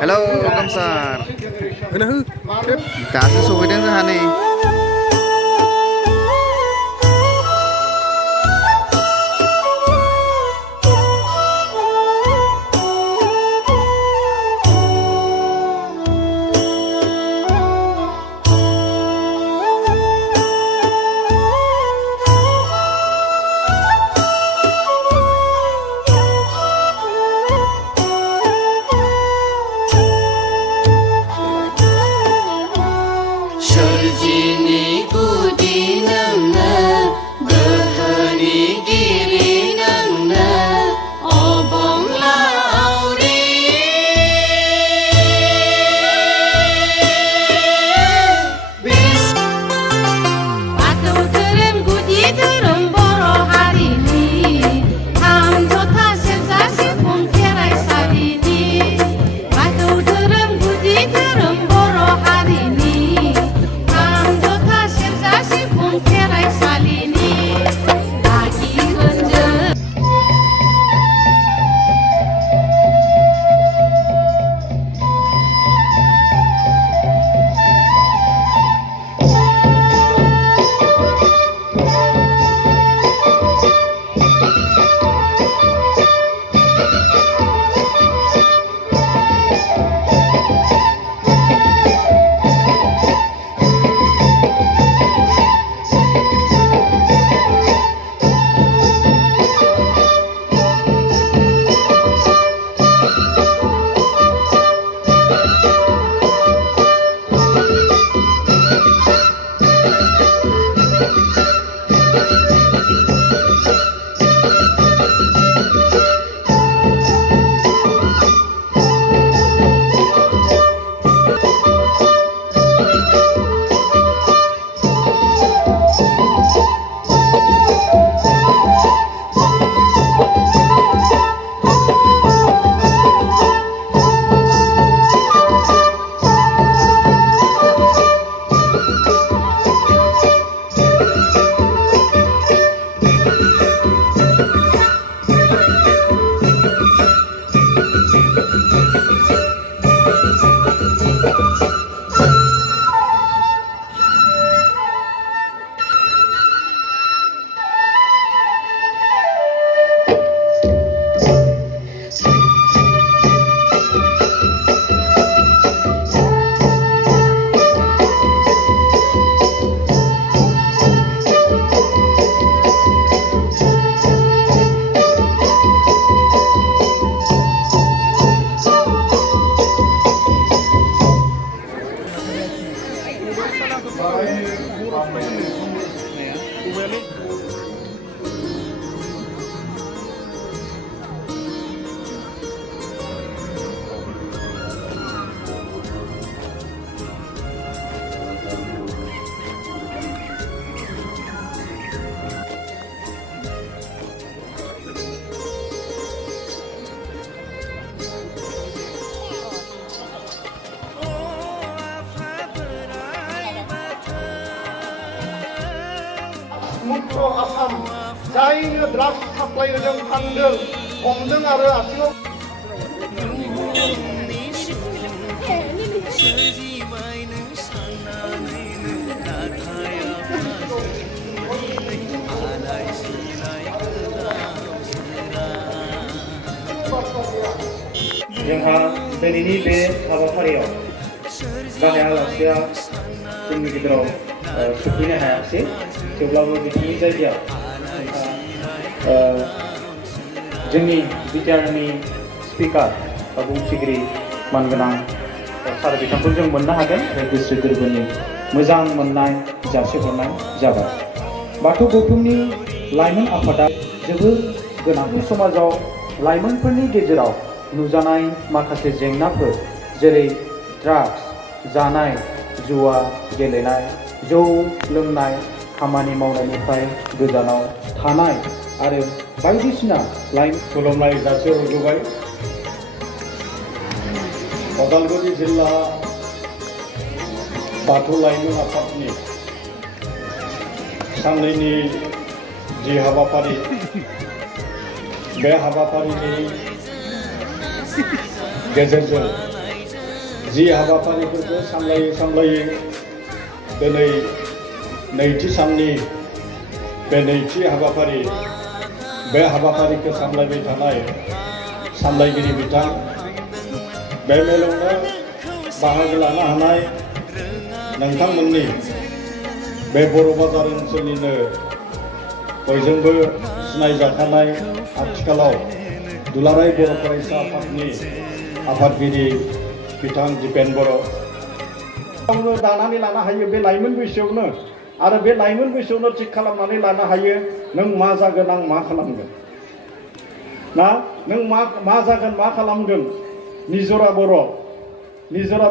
Hello, Kamsar. Dapat sopirnya tuh aneh. मुख्य आसाम जायनो drugs supply जों फानदों हमदों आरो आथिङाव जोंहा दिनैनि बे हाबाफारियाव गाहाय आलासिया जोंनि गेजेराव सफैनो हायाखै थेवब्लाबो बिथांनि जायगायाव जोंनि बिटिआरनि स्पिकार बा बुंथिगिरि मानगोनां सार बिथांखौ जों मोननो हागोन आरो गोसो गोरबोनि मोजां मोननाय जासिहरनाय जाबाय। बाथौ गौथुमनि लाइमोन आफादा जोबोद गोनां। समाजाव लाइमोनफोरनि गेजेराव नुजानाय माखासे जेंनाफोर जेरै ड्राग्स जानाय, जुवा गेलेनाय, जौ लोंनाय, खामानि मावनायनिफ्राय गोजानाव थानाय आरो बायदिसिना खुलुमनाय जासिहरग्रोबाय। उदालगुरि जिल्ला बाथौ लाइमोन आफादनि साननैनि जि हाबाफारि, बे हाबाफारिनि गेजेरजों जि हाबाफारिफोरखौ सामलायै दिनै नैथि साननि बे नैथि हाबाफारि, बे हाबाफारिखौ सामलायबाय थानाय सामलायगिरि बिथां, बे मेलावनो बाहागो लानो हानाय नोंथांमोननि बे बर' बाजार ओनसोलनिनो बयजोंबो सिनायजाखानाय आथिखालाव दुलाराय बर' फरायसा आफादनि आफादगिरि बिथां दिपेन बर'। दानानै लानो हायो बे लाइमोन बैसोआवनो, आरो बे लाइमोन बैसोआवनो थिग खालामनानै लानो हायो नों मा जागोन आं मा खालामगोन ना, नों मा जागोन मा खालामगोन। निजरा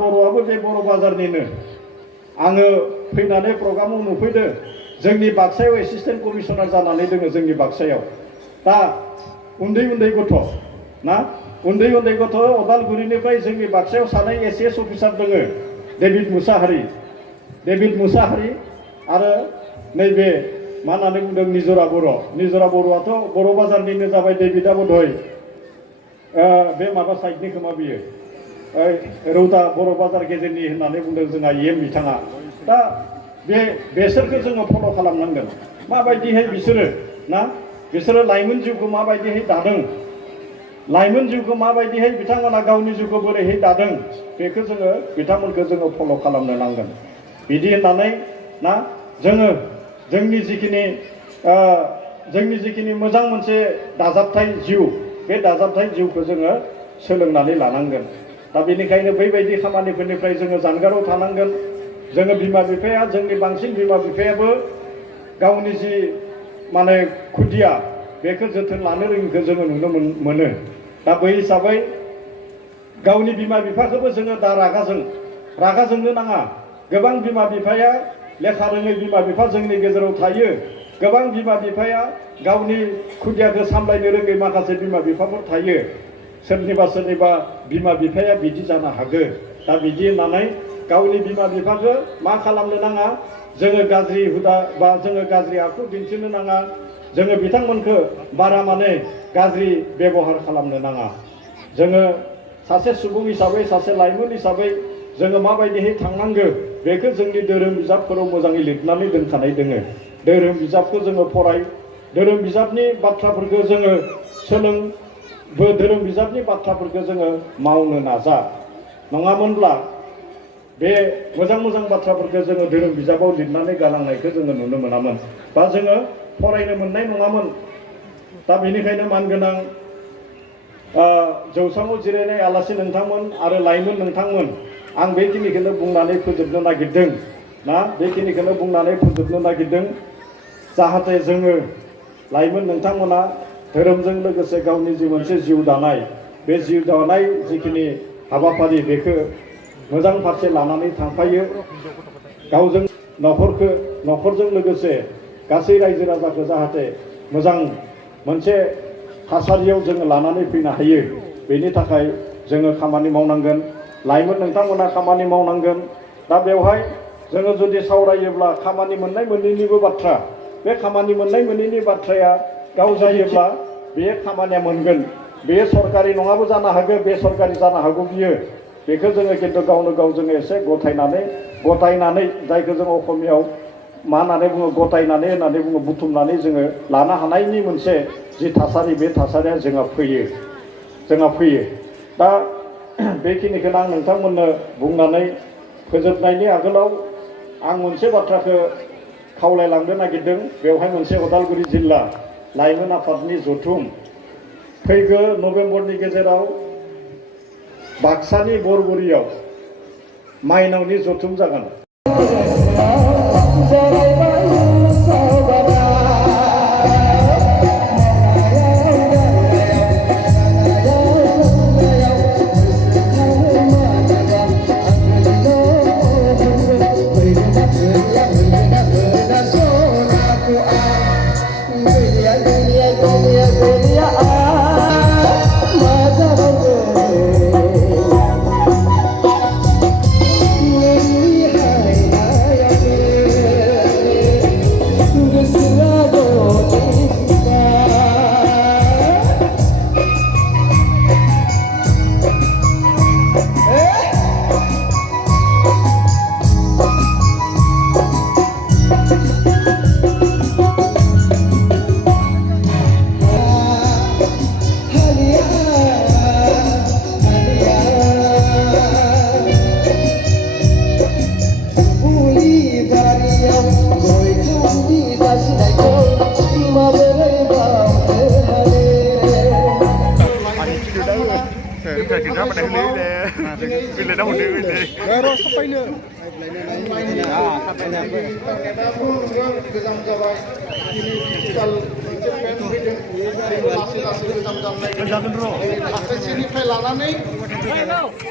बर'आबो बे बर' बाजारनिनो। आङो फैनानै प्रग्रामाव नुफैदों, जोंनि बाक्सायाव एसिस्टेन्ट कमिसनार जानानै दोङो जोंनि बाक्सायाव। दा उन्दै गथ' ना, उन्दै गथ' उदालगुरिनिफ्राय जोंनि बाक्सायाव सानै एसिएस अफिसार दोङो, डेभिड मुसाहारि आरो नैबे मा होननानै बुंदों निजरा बर'आथ' बर' बाजारनिनो जाबाय। डेभिडआ बधय बे माबा साइडनि खोमा बियो, रौता बर' बाजार गेजेरनि होननानै बुंदों जोंहा इएम बिथाङा। दा बेसोरखौ जोङो फल' खालामनांगोन, माबायदिहाय बिसोरो लाइमोन जिउखौ माबायदिहाय दादों, लाइमोन जिउखौ माबायदिहाय बिथांमोना गावनि जिउखौ बोरैहाय दादों, बेखौ जोङो बिथांमोनखौ जोङो फल' खालामनो नांगोन। बिदि होननानै ना जोङो जोंनि जिखिनि मोजां मोनसे दाजाबथाय जिउ, बे दाजाबथाय जिउखौ जोङो सोलोंनानै लानांगोन। दा बेनिखायनो बैबायदि खामानिफोरनिफ्राय जोङो जानगाराव थानांगोन। जोङो जोंनि बांसिन बिमा बिफायाबो गावनि जि माने खुदिया बेखौ जोथोन लानो रोङिखौ जोङो नुनो मोनो। दा बै हिसाबै गावनि बिमा बिफाखौबो जोङो दा रागा जोंनो नाङा। गोबां बिमा बिफाया लेखा रोङै बिमा बिफा जोंनि गेजेराव थायो। गोबां बिमा बिफाया गावनि खुदियाखौ सामलायनो रोङै माखासे बिमा बिफाफोर थायो। सोरनिबा बिमा बिफाया बिदि जानो हागौ। दा बिदि होननानै गावनि बिमा बिफाखौ मा खालामनो नाङा, जोङो गाज्रि हुदा बा जोङो गाज्रि आखु दिन्थिनो नाङा। जोङो बिथांमोनखौ बारा माने गाज्रि बेबहार खालामनो नाङा। जोङो सासे सुबुं हिसाबै, सासे लाइमोन हिसाबै जोङो माबायदिहाय थांनांगौ बेखौ जोंनि धोरोम बिजाबफोराव मोजाङै लिरनानै दोनखानाय दोङो। धोरोम बिजाबखौ जोङो फराय, धोरोम बिजाबनि बाथ्राफोरखौ जोङो सोलों, धोरोम बिजाबनि बाथ्राफोरखौ जोङो मावनो नाजा। नङामोनब्ला बे मोजां बाथ्राफोरखौ जोङो धोरोम बिजाबाव लिरनानै गालांनायखौ जोङो नुनो मोनामोन बा जोङो फरायनो मोननाय नङामोन। दा बेनिखायनो मानगोनां जौसाङाव जिरायनाय आलासि नोंथांमोन आरो लाइमोन नोंथांमोन, आं बेखिनिखौनो बुंनानै फोजोबनो नागिरदों जाहाथे जोङो लाइमोन नोंथांमोना धोरोमजों लोगोसे गावनि जि मोनसे जिउ दानाय, बे जिउ दानाय जिखिनि हाबाफारि बेखौ मोजां फारसे लानानै थांफायो। गावजों न'खरजों लोगोसे गासै रायजो राजाखौ जाहाथे मोजां मोनसे थासारियाव जोङो लानानै फैनो हायो, बेनि थाखाय जोङो खामानि मावनांगोन। लाइमोन नोंथांमोना खामानि मावनांगोन। दा बेवहाय जोङो जुदि सावरायोब्ला खामानि मोननाय मोनैनिबो बाथ्रा, बे खामानि मोननाय मोनैनि बाथ्राया गाव जायोब्ला बे खामानिया मोनगोन। बे सरकारि नङाबो जानो हागौ, बेसरकारि जानो हागौ बियो। बेखौ जोङो खिन्थु गावनो गाव जोङो एसे गथायनानै जायखौ जों असमियाव मा होननानै बुङो, गथायनानै होननानै बुङो, बुथुमनानै जोङो लानो हानायनि मोनसे जि थासारि, बे थासारिया जोंहा फैयो। दा बेखिनिखौनो आं नोंथांमोननो बुंनानै फोजोबनायनि आगोलाव आं मोनसे बाथ्राखौ खावलायलांनो नागिरदों। बेवहाय मोनसे उदालगुरि जिल्ला लाइमोन आफादनि जथुम फैगौ नभेम्बरनि गेजेराव बाक्सानि बरगुरियाव माइनावनि जथुम जागोन। समाव दिनै पेकेटआबो गोजाम जाबाय दिनै डिजिटाल मोनसे पेन फैदों बेबो लासै लासै गोजाम जाबोनाय थाखोसेनिफ्राय लानानै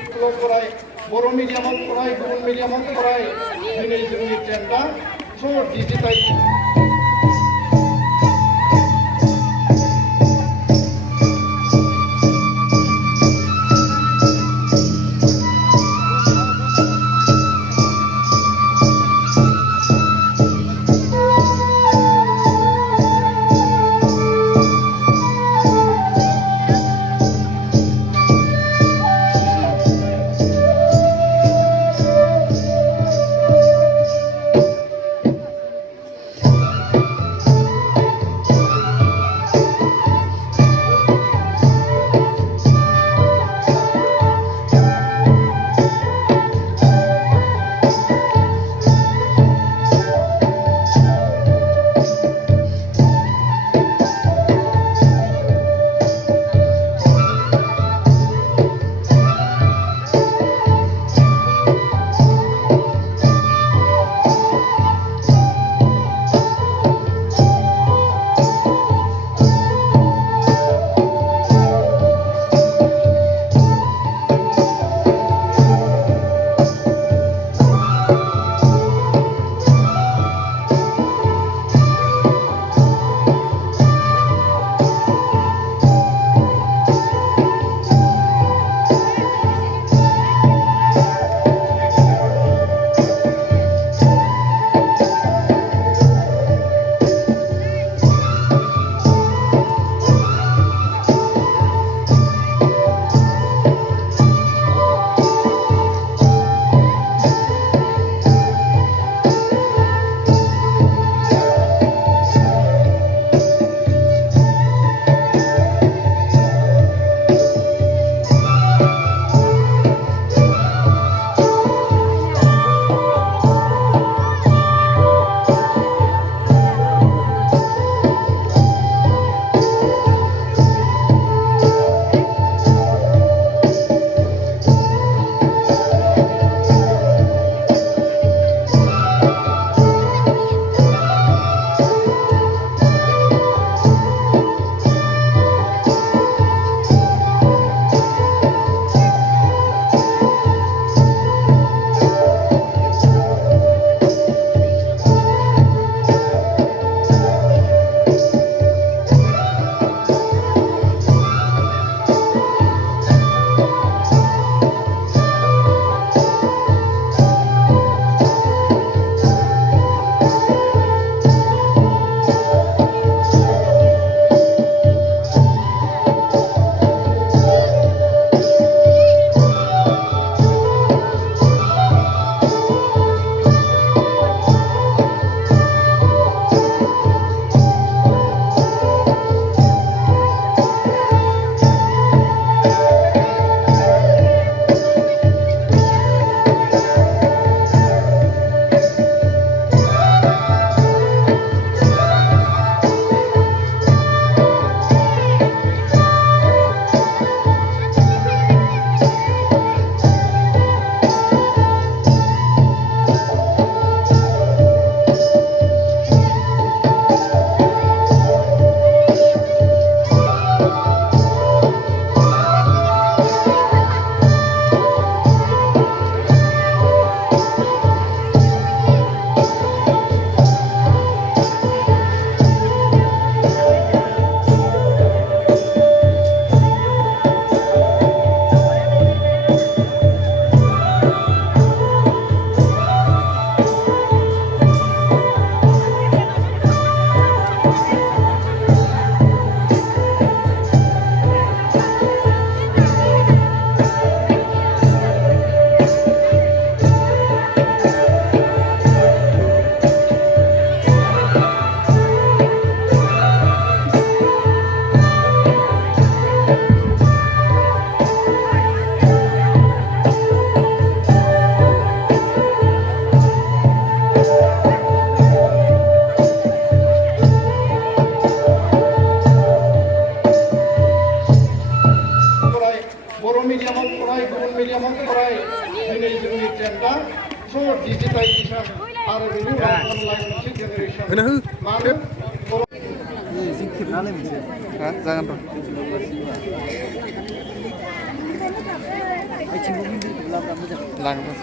स्कुलाव फराय बर' मिडियामाव फराय गुबुन मिडियामाव फराय दिनै जोंनि ट्रेन्डआ स' डिजिटाल खालामनाय मोनसे जेनेरेसन होनो हो मानो हा जागोन र' लांगोन